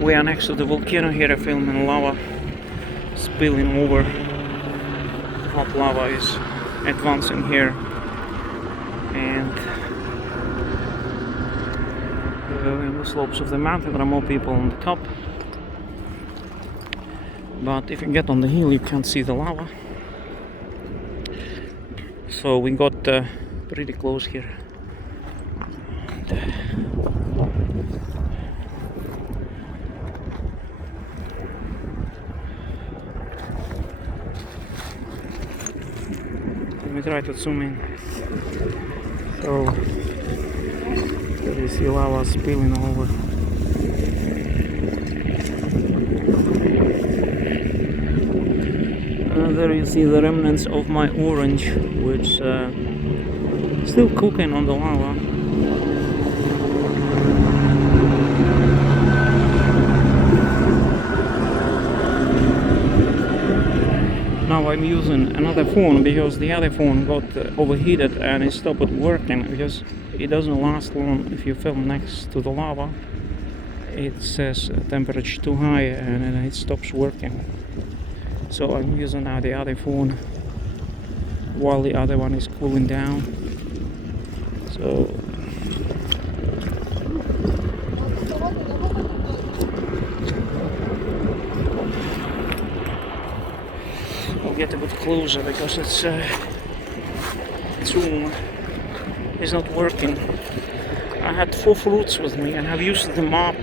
We are next to the volcano here, filming lava spilling over. Hot lava is advancing here, and in the slopes of the mountain there are more people on the top. But if you get on the hill, you can't see the lava. So we got pretty close here. Let me try to zoom in. So there you see lava spilling over. There you see the remnants of my orange, which still cooking on the lava. Now I'm using another phone because the other phone got overheated and it stopped working, because it doesn't last long if you film next to the lava. It says temperature too high and then it stops working. So I'm using now the other phone while the other one is cooling down. So I'll get a bit closer because it's zoom is not working. I had 4 fruits with me and I've used the map.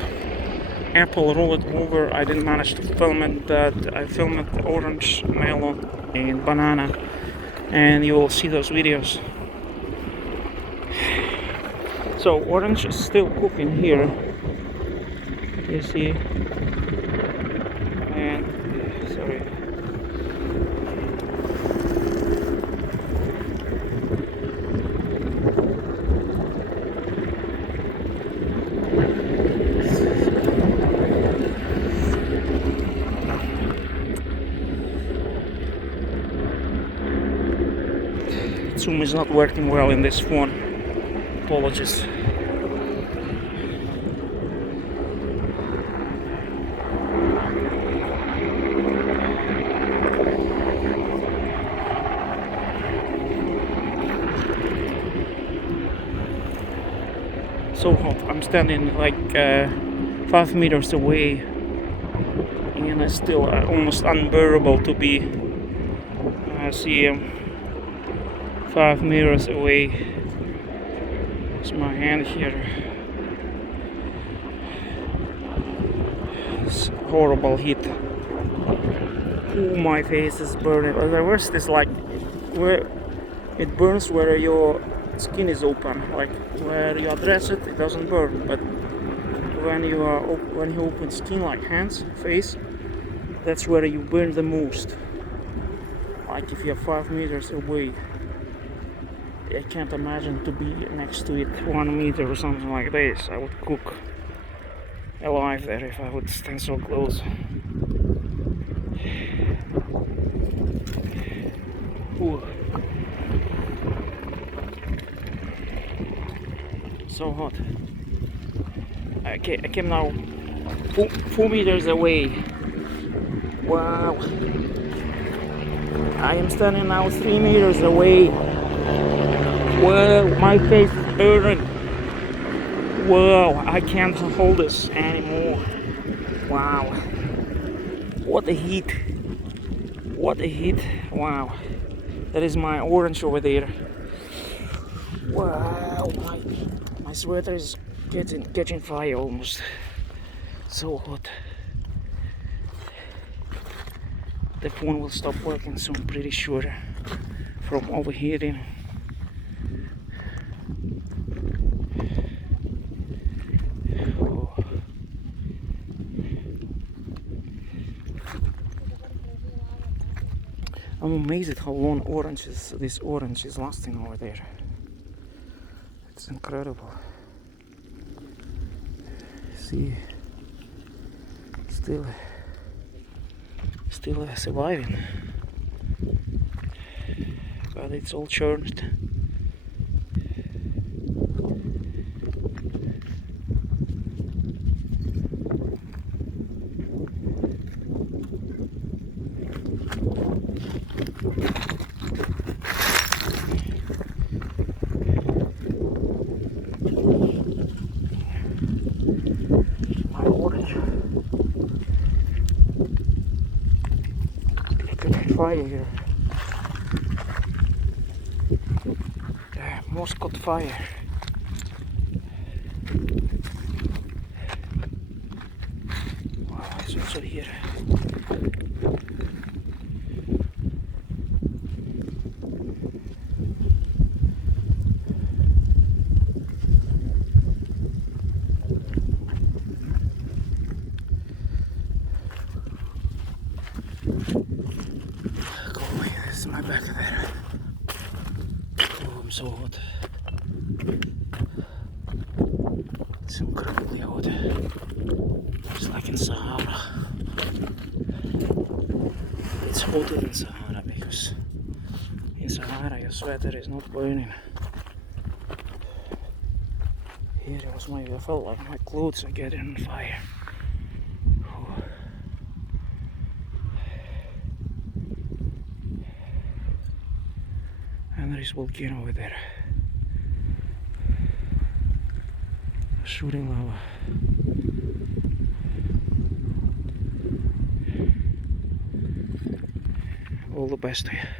Apple, roll it over. I didn't manage to film it, but I filmed orange, melon and banana, and you will see those videos. So orange is still cooking here, you see, and sorry, Zoom is not working well in this phone. Apologies. So hot. I'm standing like 5 meters away, and it's still almost unbearable to be. I see 5 meters away. It's my hand here. It's horrible heat. Oh, my face is burning. The worst is like where it burns where your skin is open, like where you address it, it doesn't burn. But when you open skin, like hands, face, that's where you burn the most. Like if you're 5 meters away. I can't imagine to be next to it 1 meter or something like this. I would cook alive there if I would stand so close. Ooh. So hot. I came now 4 meters away. Wow. I am standing now 3 meters away. Whoa, my face is burning. Whoa, I can't hold this anymore. Wow. What a heat. What a heat. Wow. That is my orange over there. Wow, my sweater is catching fire almost. So hot. The phone will stop working soon, pretty sure, from overheating. I'm amazed at how long this orange is lasting over there. It's incredible. See, still surviving, but it's all churned. fire here. Moss caught fire. Wow, it's also here. Go away, this is my back there. Oh, I'm so hot. It's incredibly hot. It's like in Sahara. It's hotter than Sahara because in Sahara your sweater is not burning. Here it was I felt like my clothes are getting on fire. And there is volcano over there. Shooting lava. All the best to you.